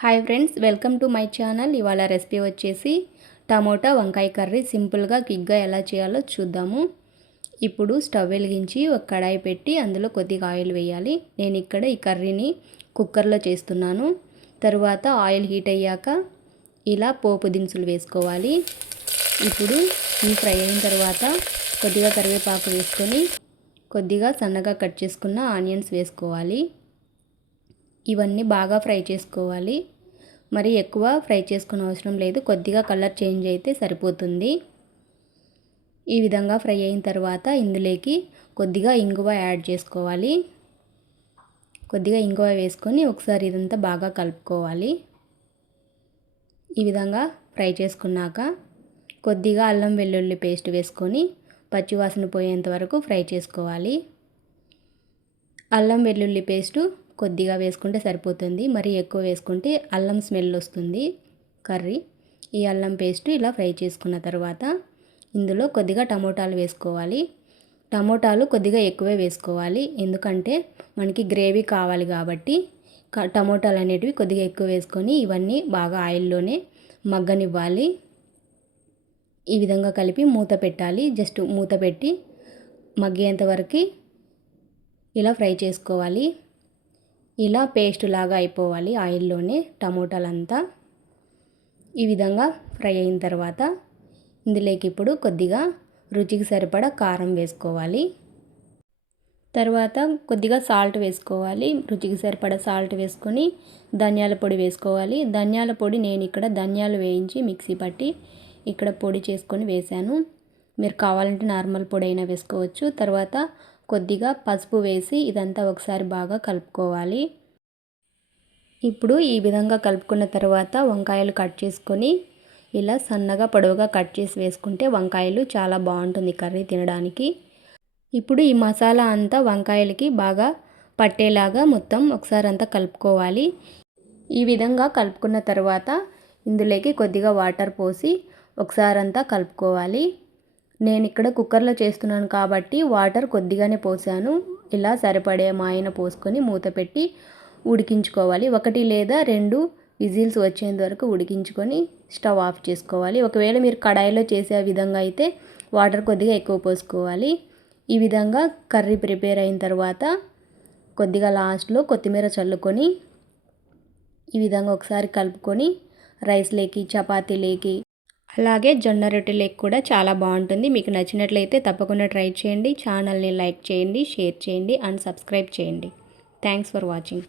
Hi friends welcome to my channel. ఇవాళ recipe వచ్చేసి tomato వంకాయ కర్రీ. సింపుల్గా క్విక్గా ఎలా చేయాలో చూద్దాము. ఇప్పుడు స్టవ్ వెలిగించి ఒక కడాయి పెట్టి అందులో కొద్దిగా ఆయిల్ వేయాలి. నేను ఇక్కడ ఈ కర్రీని కుక్కర్లో చేస్తున్నాను. తరువాత ఆయిల్ హీట్ అయ్యాక ఇలా పోపు దినుసులు వేసుకోవాలి. ఇప్పుడు ఈ ఫ్రై అయిన తర్వాత కొద్దిగా కరివేపాకు వేసుకొని కొద్దిగా సన్నగా కట్ చేసుకున్న ఆనియన్స్ వేసుకోవాలి. ఇవన్నీ బాగా ఫ్రై చేసుకోవాలి. మరి ఎక్కువ ఫ్రై చేసుకునే అవసరం లేదు. కొద్దిగా కలర్ చేంజ్ అయితే సరిపోతుంది. ఈ విధంగా ఫ్రై అయిన తర్వాత ఇందులోకి కొద్దిగా ఇంగువ యాడ్ చేసుకోవాలి. కొద్దిగా ఇంగువ వేసుకొని ఒకసారి ఇదంతా బాగా కలుపుకోవాలి. ఈ విధంగా ఫ్రై చేసుకున్నాక కొద్దిగా అల్లం వెల్లుల్లి పేస్ట్ వేసుకొని పచ్చివాసన పోయేంత వరకు ఫ్రై చేసుకోవాలి. అల్లం వెల్లుల్లి పేస్టు కొద్దిగా వేసుకుంటే సరిపోతుంది. మరి ఎక్కువ వేసుకుంటే అల్లం స్మెల్ వస్తుంది కర్రీ. ఈ అల్లం పేస్ట్ ఇలా ఫ్రై చేసుకున్న తర్వాత ఇందులో కొద్దిగా టమోటాలు వేసుకోవాలి. టమోటాలు కొద్దిగా ఎక్కువే వేసుకోవాలి. ఎందుకంటే మనకి గ్రేవీ కావాలి కాబట్టి టమోటాలు అనేటివి కొద్దిగా ఎక్కువ వేసుకొని ఇవన్నీ బాగా ఆయిల్లోనే మగ్గనివ్వాలి. ఈ విధంగా కలిపి మూత పెట్టాలి. జస్ట్ మూత పెట్టి మగ్గేంత వరకు ఇలా ఫ్రై చేసుకోవాలి. ఇలా పేస్ట్ లాగా అయిపోవాలి ఆయిల్లోనే టమోటాలంతా. ఈ విధంగా ఫ్రై అయిన తర్వాత ఇందులోకి ఇప్పుడు కొద్దిగా రుచికి సరిపడా కారం వేసుకోవాలి. తర్వాత కొద్దిగా సాల్ట్ వేసుకోవాలి. రుచికి సరిపడా సాల్ట్ వేసుకొని ధనియాల పొడి వేసుకోవాలి. ధనియాల పొడి నేను ఇక్కడ ధనియాలు వేయించి మిక్సీ పట్టి ఇక్కడ పొడి చేసుకొని వేశాను. మీరు కావాలంటే నార్మల్ పొడి అయినా వేసుకోవచ్చు. తర్వాత కొద్దిగా పసుపు వేసి ఇదంతా ఒకసారి బాగా కలుపుకోవాలి. ఇప్పుడు ఈ విధంగా కలుపుకున్న తర్వాత వంకాయలు కట్ చేసుకొని ఇలా సన్నగా పొడవుగా కట్ చేసి వేసుకుంటే వంకాయలు చాలా బాగుంటుంది కర్రీ తినడానికి. ఇప్పుడు ఈ మసాలా అంతా వంకాయలకి బాగా పట్టేలాగా మొత్తం ఒకసారి అంతా కలుపుకోవాలి. ఈ విధంగా కలుపుకున్న తర్వాత ఇందులోకి కొద్దిగా వాటర్ పోసి ఒకసారి అంతా కలుపుకోవాలి. నేను ఇక్కడ కుక్కర్లో చేస్తున్నాను కాబట్టి వాటర్ కొద్దిగానే పోసాను. ఇలా సరిపడే మాయన పోసుకొని మూత పెట్టి ఉడికించుకోవాలి. ఒకటి లేదా రెండు విజిల్స్ వచ్చేంత వరకు ఉడికించుకొని స్టవ్ ఆఫ్ చేసుకోవాలి. ఒకవేళ మీరు కడాయిలో చేసే విధంగా అయితే వాటర్ కొద్దిగా ఎక్కువ పోసుకోవాలి. ఈ విధంగా కర్రీ ప్రిపేర్ అయిన తర్వాత కొద్దిగా లాస్ట్లో కొత్తిమీర చల్లుకొని ఈ విధంగా ఒకసారి కలుపుకొని రైస్ లేకి చపాతీ లేకి అలాగే జొన్న రొట్టె రొట్టెలకు కూడా చాలా బాగుంటుంది. మీకు నచ్చినట్లయితే తప్పకుండా ట్రై చేయండి. ఛానల్ని లైక్ చేయండి షేర్ చేయండి అండ్ సబ్స్క్రైబ్ చేయండి. Thanks for watching.